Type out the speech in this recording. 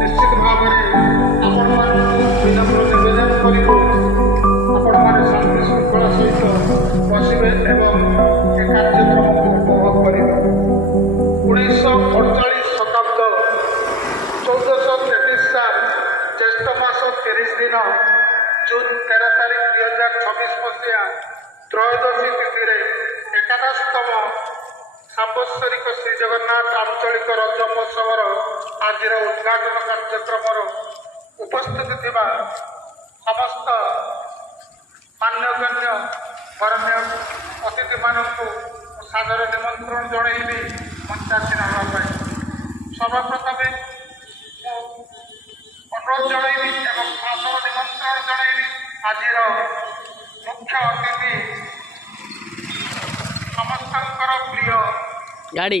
निश्चित भाव निवेदन करूँ आपण शांति श्रृंखला सहित बसवे एवं कार्यक्रम को उपभोग करेंगे। 1948 शताब्द 1433 साल ज्येष्ठ मास 30 दिन जून 13 तारीख 2026 मसीहा त्रयोदशी तिथि एकादशतम सांवत्सरिक श्री जगन्नाथ आंचलिक रज महोत्सव आज उद्घाटन कार्यक्रम उपस्थित थिबा समस्त मान्यगण्य वरण्य अतिथि मानक सादर निमंत्रण जनइबी मंचासीन होगा। सर्वप्रथम अनुरोध जनइबी एवं सादर निमंत्रण जनइबी आज मुख्य अतिथि समस्त प्रिय गाड़ी